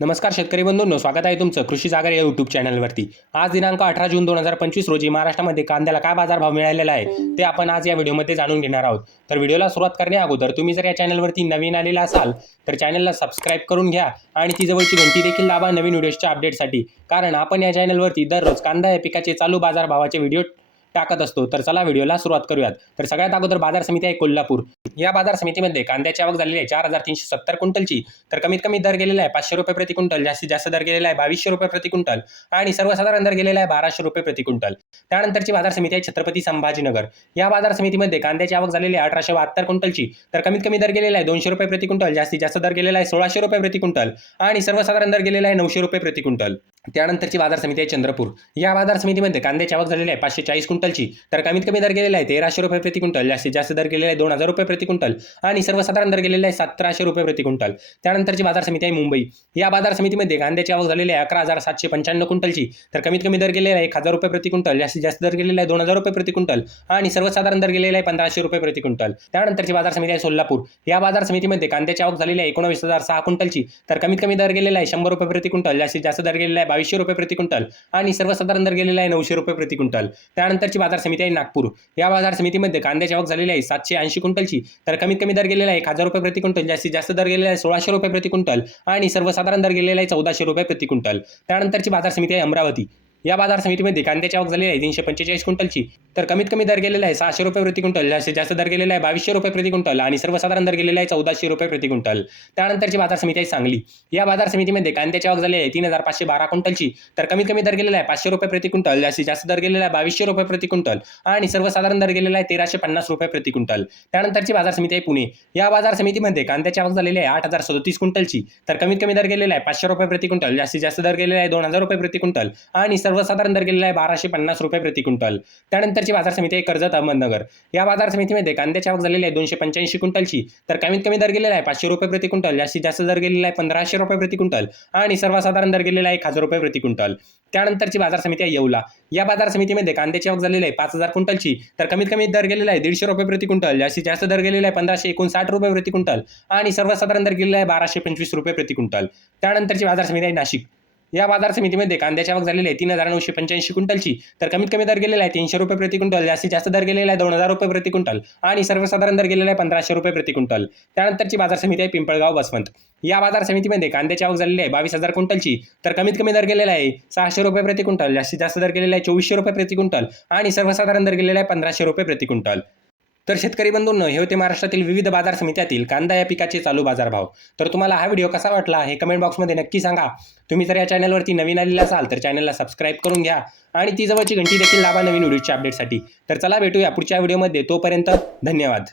नमस्कार शेतकरी बंधूंनो स्वागत आहे तुमचं कृषी जागर या यूट्यूब चॅनलवरती आज दिनांक अठरा जून दोन हजार पंचवीस रोजी महाराष्ट्रामध्ये कांद्याला काय बाजारभाव मिळालेला आहे ते आपण आज या व्हिडिओमध्ये जाणून घेणार आहोत. तर व्हिडिओला सुरुवात करण्या अगोदर तुम्ही जर या चॅनलवरती नवीन आलेला असाल तर चॅनलला सबस्क्राईब करून घ्या आणि ती जवळची घंटी देखील दाबा नवीन व्हिडिओच्या अपडेटसाठी कारण आपण या चॅनलवरती दररोज कांदा या पिकाचे चालू बाजारभावाचे व्हिडिओ टाकत असतो. तर चला व्हिडिओला सुरुवात करूयात. तर सगळ्यात अगोदर बाजार समिती आहे कोल्हापूर. या बाजार समितीमध्ये कांद्याची आवक झालेली आहे चार हजार तीनशे सत्तर क्विंटलची. तर कमीत कमी दर गेलेला आहे पाचशे रुपये प्रति क्विंटल जास्तीत जास्त दर गेलेला आहे बावीसशे रुपये प्रति क्विंटल आणि सर्वसाधारण दर गेलेला आहे बाराशे रुपये प्रति क्विंटल. त्यानंतरची बाजार समिती आहे छत्रपती संभाजीनगर. या बाजार समितीमध्ये कांद्याची आवक झालेली आहे अठराशे बहात्तर क्विंटलची. तर कमीत कमी दर गेलेला आहे दोनशे रुपये प्रति क्विंटल जास्तीत जास्त दर गेलेला आहे सोळाशे रुपये प्रति क्विंटल आणि सर्वसाधारण दर गेलेला आहे नऊशे रुपये प्रति क्विंटल. त्यानंतरची बाजार समिती आहे चंद्रपूर. या बाजार समितीमध्ये कांद्याची आवक झालेली आहे पाचशे चाळीस क्विंटलची. तर कमीत कमी दर गेलेला आहे तेराशे रुपये प्रति क्विंटल जास्तीत जास्त दर गेलेला आहे दोन हजार रुपये प्रति क्विंटल आणि सर्वसाधारण दर गेलेला आहे सतराशे रुपये प्रति क्विंटल. त्यानंतरची बाजार समिती आहे मुंबई. या बाजार समितीमध्ये कांद्याची आवक झालेली आहे अकरा हजार सातशे पंच्याण्णव क्विंटलची. तर कमीत कमी दर गेलेला आहे एक हजार रुपये प्रति क्विंटल जास्तीत जास्त दर गेलेला आहे दोन हजार रुपये प्रति क्विंटल आणि सर्वसाधारण दर गेलेला आहे पंधराशे रुपये प्रति क्विंटल. त्यानंतरची बाजार समिती आहे सोलापूर. या बाजार समितीमध्ये कांद्याची आवक झालेली आहे एकोणवीस हजार सहा क्विंटलची. तर कमीत कमी दर गेलेला आहे शंभर रुपये प्रति क्विंटल जास्तीत जास्त दर गेलेला आहे बावीसशे रुपये प्रति क्विंटल आणि सर्वसाधारण दर गेलेला आहे नऊशे रुपये प्रति क्विंटल. त्यानंतरची बाजार समिती आहे नागपूर. या बाजार समितीमध्ये कांद्याची आवक झालेली आहे सातशे ऐंशी क्विंटलची. तर कमीत कमी दर गेलेला आहे एक हजार रुपये प्रति क्विंटल जास्तीत जास्त दर गेलेला आहे सोळाशे रुपये प्रति क्विंटल आणि सर्वसाधारण दर गेलेला आहे चौदाशे रुपये प्रति क्विंटल. त्यानंतरची बाजार समिती आहे अमरावती. या बाजार समितीमध्ये कांद्याची आवक झालेली आहे तीनशे पंचेचाळीस क्विंटलची. तर कमीत कमी दर गेलेला आहे सहाशे रुपये प्रति क्विंटल जास्तीत जास्त दर गेलेला आहे बावीसशे रुपये प्रति क्विंटल आणि सर्वसाधारण दर गेलेला आहे चौदाशे रुपये प्रति क्विंटल. त्यानंतरची बाजार समिती आहे सांगली. या बाजार समितीमध्ये कांद्याची आवक झाली आहे तीन हजार पाचशे बारा क्विंटलची. तर कमीत कमी दर गेलेला आहे पाचशे रुपये प्रति क्विंटल जास्तीत जास्त दर गेलेला आहे बावीसशे रुपये प्रति क्विंटल आणि सर्वसाधारण दर गेलेला आहे तेराशे पन्नास रुपये प्रति क्विंटल. त्यानंतरची बाजार समिती आहे पुणे. या बाजार समितीमध्ये कांद्याची आवक झालेली आहे आठ हजार सदतीस क्विंटलची. तर कमीत कमी दर गेलेला आहे पाचशे रुपये प्रति क्विंटल जास्तीत जास्त दर गेलेला आहे दोन हजार रुपये प्रति क्विंटल आणि सर्वसाधारण दर गेलेला आहे बाराशे पन्नास रुपये प्रति क्विंटल. त्यानंतरची बाजार समिती आहे कर्जत अहमदनगर. या बाजार समितीमध्ये कांद्याची आवक झालेली आहे दोनशे पंच्याऐंशी क्विंटलची. तर कमीत कमी दर गेलेला आहे पाचशे रुपये प्रति क्विंटल. जास्तीत जास्त दर गेलेला आहे पंधराशे रुपये प्रति क्विंटल. आणि सर्वसाधारण दर गेलेला आहे एक हजार रुपये प्रति क्विंटल. त्यानंतरची बाजार समिती आहे येवला. या बाजार समितीमध्ये कांद्याची आवक झालेली आहे पाच हजार क्विंटलची. तर कमीत कमी दर गेलेला आहे दीडशे रुपये प्रति क्विंटल. जास्तीत जास्त दर गेलेला आहे पंधराशे एकोणसाठ रुपये प्रति क्विंटल. आणि सर्वसाधारण दर गेलेला आहे बाराशे पंचवीस रुपये प्रति क्विंटल. त्यानंतरची बाजार समिती आहे नाशिक. या बाजार समितीमध्ये कांद्याची आवक झालेली आहे. तीन हजार नऊशे पंच्याऐंशी क्विंटलची. तर कमीत कमी दर गेलेला आहे तीनशे रुपये प्रति क्विंटल. जास्तीत जास्त दर गेलेला आहे दोन हजार रुपये प्रति क्विंटल. आणि सर्वसाधारण दर गेलेला आहे पंधराशे रुपये प्रति क्विंटल. त्यानंतरची बाजार समिती आहे पिंपळगाव बसवंत. या बाजार समितीमध्ये कांद्याची आवक झालेली आहे बावीस हजार क्विंटलची. तर कमीत कमी दर गेलेला आहे सहाशे रुपये प्रति क्विंटल. जास्तीत जास्त दर गेलेला आहे चोवीसशे रुपये प्रति क्विंटल. आणि सर्वसाधारण दर गेलेला आहे पंधराशे रुपये प्रति क्विंटल. तर शेतकरी बंधूंनो हे होते महाराष्ट्रातील विविध बाजार समित्यातील कांदा या पिकाचे चालू बाजारभाव. तर तुम्हाला हा व्हिडिओ कसा वाटला हे कमेंट बॉक्समध्ये नक्की सांगा. तुम्ही जर या चॅनलवरती नवीन आलेला असाल तर चॅनलला सबस्क्राईब करून घ्या आणि ती जवळची घंटी देखील लावा नवीन व्हिडिओच्या अपडेटसाठी तर चला भेटूया पुढच्या व्हिडिओमध्ये तोपर्यंत धन्यवाद.